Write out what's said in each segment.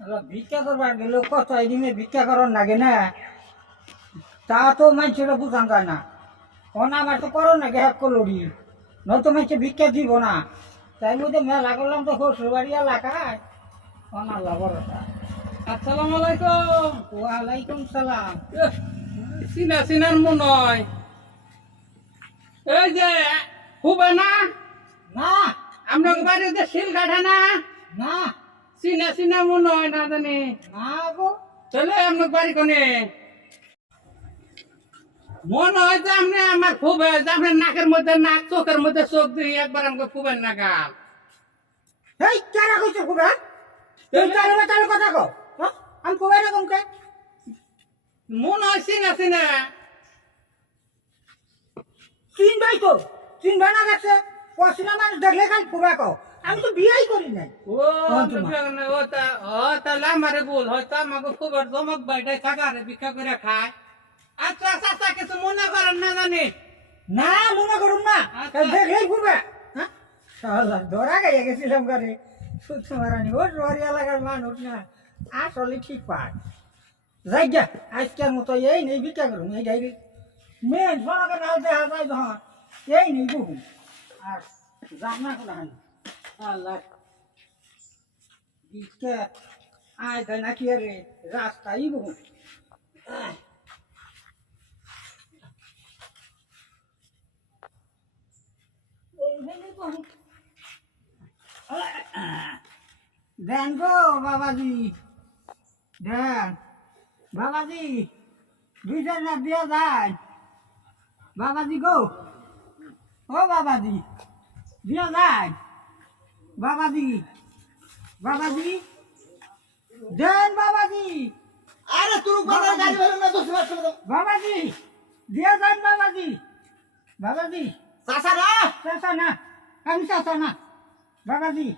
ভিক্ষা করবার গেলে কত দিনে ভিক্ষা করার লাগে না, তা তো মানুষেরা বুঝান যায় না। অনা আমার তো করো না গ্যাপ করলি, নয়তো মানুষে ভিক্ষা দিব না। তাই মধ্যে মেলা করলাম তো শ্বশুরবাড়ি এলাকায় অনাল্লা বড়টা। আসসালামু আলাইকুম। ওয়ালাইকুম সালাম। চিনা চিনার মনে হয় এই যে খুবে না না আপনার বাড়িতে শিল কাঠে না না চিনা চিনা মনে হয় না জানি। না গো, চলে আপনার বাড়ি কোনে মনে হয় যে আপনি আমার খুবে যে আপনার নাকের মধ্যে নাক চোখের মধ্যে চোখ দিয়ে একবার আমাকে খুবেন না গাল। এই কেন কইছো খুবে? তুই তাহলে কথা কো, হ্যাঁ? আমি খুবে না কমকে মনে হয় চিনা চিনা চিনবাই তো, চিনবাই না গেছে পয়সা মানুষ দেখলে খালি খুবে কো। আমি তো বিয়াই করি নাই। ও তাহলে আমারে ভুল হয়তো আমাকে খুবের জমক বাইটাই থাকারে ভিক্ষা করে খায়। আচ্ছা চাচা কিছু মনে করেন না জানি। না মনে করুন না, আচ্ছা। দেখলেই খুবে। হ্যাঁ ধরা গাইয়া গেছিলাম ঘরে সুতমারানি ও শহরি এলাকার মানুষ না, আসলে ঠিক পায়। যাই গা আজকের মতো এই নেই ভিক্ষা করুন, এই গাই মেন সরকার নাও দেখা যায় যখন এই নেই বহু আর যাক না কোনো হানি আল্লাহ ভিক্ষা আয় তাই নাকি আরে রাস্তাই বহু। দেন গো বাবাজি, দেন বাবাজি, দুইটা না দিয়ে যায় বাবাজি গো, ও বাবাজি দিয়ে যায় বাবাজি, বাবাজি দেন বাবাজি, আরে তুই বাজার গাড়ি ভরে না 10 মাস করে দাও বাবাজি দিয়ে যান বাবাজি, বাবাজি চাচা না চাচা না, আমি চাচা না বাবাজি।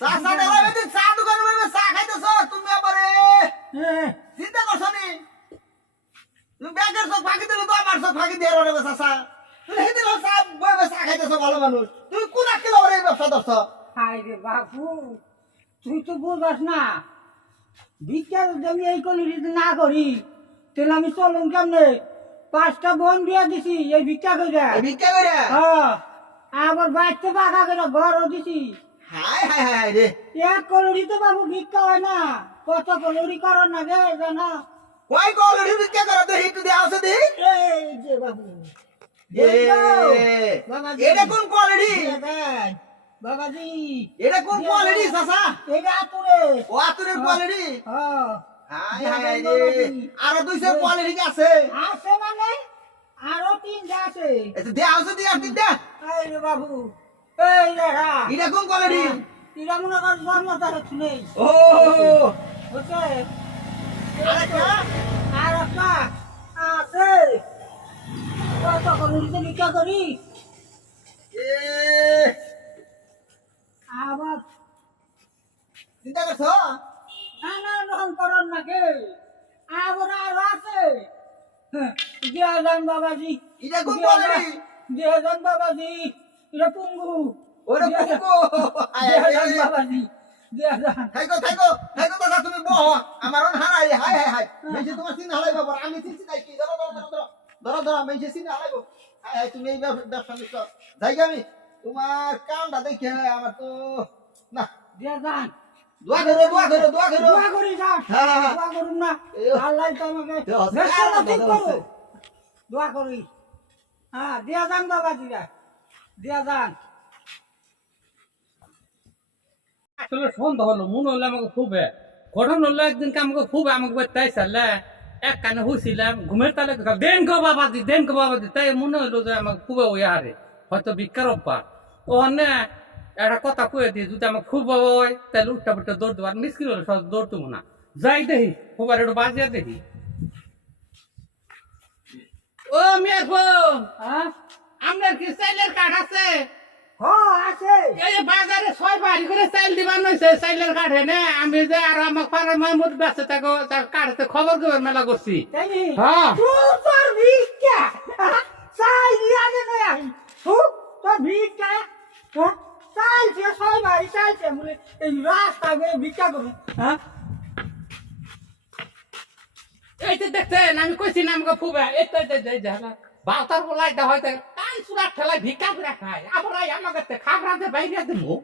চাচা দেলা বেদি চা দোকানে বসে চা খাইতেছো তুমি আবারে এ চিন্তা করছো নি তুমি ব্যাগের সব ফাঁকি দিলে তো আমার সব ফাঁকি দিয়ে রবে চাচা তুমি হেদিন চা বসে চা খাইতেছো ভালো মানুষ তুমি কোন আকিল আবার এই ব্যবসা ধরছো হায় রে বাবু, তুই তো বুঝস না ভিক্ষা যদি আমি এই কলি যদি না করি তাহলে আমি চলুন কেমনে? 5টা বোন বিয়া দিছি এই ভিক্ষা করে। এই ভিক্ষা করে হ্যাঁ আবার বাড়িতে পাকা করে ঘরও দিছি। হাই হাই হাই রে 1 কলোড়ি তো বাবু ভিক্ষা হয় না, কত কলোড়ি করার না গে জানা। কই কলরি ভিক্ষা করে তো হিটু দেওয়া আছে দি এই যে বাবু এ বাবাজি, এটা কোন কোয়ালিটি দেন বাবাজি, এটা কোন কোয়ালিটি চাচা এটা আতুরে। ও আতুরের কোয়ালিটি হ্যাঁ হাই হাই রে আরো 200 কোয়ালিটি আছে আছে মানে আরো 3টা আছে। এটা দেওয়া আছে দি আর তিনটা এই রে বাবু, এই রে রা এটা কোন কোয়ালিটি এরা মনে কর জন্মটা শুনে ও বুঝছে। আরেকটা আর একটা আছে, কত কমিটিতে ভিক্ষা করি এ আবার চিন্তা করছো নানা রকম করার নাকি আবার আরো আছে। দিয়া যান বাবাজি, এটা কোন কোয়ালিটি দিয়া যান বাবাজি, এটা পুঙ্গু, ওরে দিয়া যান, পুকো দিয়া যান বাবাজি, দিয়া যান। থাইকো দাদা তুমি বহ আমার অন হারাই হাই হাই হাই মেজে তোমার সিন হালাই বাবা আমি চিনছি নাই কি ধরো ধরো ধরো ধরো ধরো মেজে সিন হালাইবো হাই হাই তুমি এই ব্যবসা নিছো যাইগা আমি তোমার কামটা দেখে আমার তো না দিয়া যান, দোয়া করো দোয়া করি যান, হ্যাঁ, হ্যাঁ। দোয়া করুন না, এই, আল্লাহ তো আমাকে এই হচ্ছে, ব্যস্ত নসিব দাদা করুন। হচ্ছে। দোয়া করি, হ্যাঁ দিয়া যান বাবাজিরা, দিয়া যান। আসলে সন্ধ্যা হলো মনে হলো আমাকে খুবে ঘটনা হলো একদিন আমাকে খুবে আমাকে তাই চালে এক কানে হুইছিলাম ঘুমের তালে দেন গো বাবাজি দেন গো বাবাজি তাই মনে হলো যে আমাকে খুবে ওই হারে হয়তো ভিক্ষার অভ্যাস ও না একটা কথা কয়ে দিয়ে যদি আমাকে খুব হয় তাহলে উঠটা পুটটা দৌড় দেবো আর মিসকিল হলে সব দৌড় দেবো না যাই দেখি খুবার একটু বাজিয়া দেখি ও মেয়ের বোন হ্যাঁ আপনার কি চাইলের কাঠ আছে আছে, এই যে বাজারে 6 বাড়ি করে চাইল দিবার নইছে চাইলের কাঠে নে আমি যে আর আমার পাড়ার মাইমুদ ব্যস্ত থাকো তার কাঠতে খবর দেবার মেলা করছি তাই নি? হ্যাঁ তোর ভিক্ষা চাই দিয়া দে নাই তোর ভিক্ষা চাইছে 6 বাড়ি চাইছে বলে এই রাস্তা ভিক্ষা করুন। হ্যাঁ এই যে দেখছেন আমি কইছি না আমাকে ফুবে এই তো বাউতার বলাই দা হয়তো কান চুলা ঠেলাই ভিক্ষা করে খায় আবার আমাকে খাবরাতে বাইরে দেবো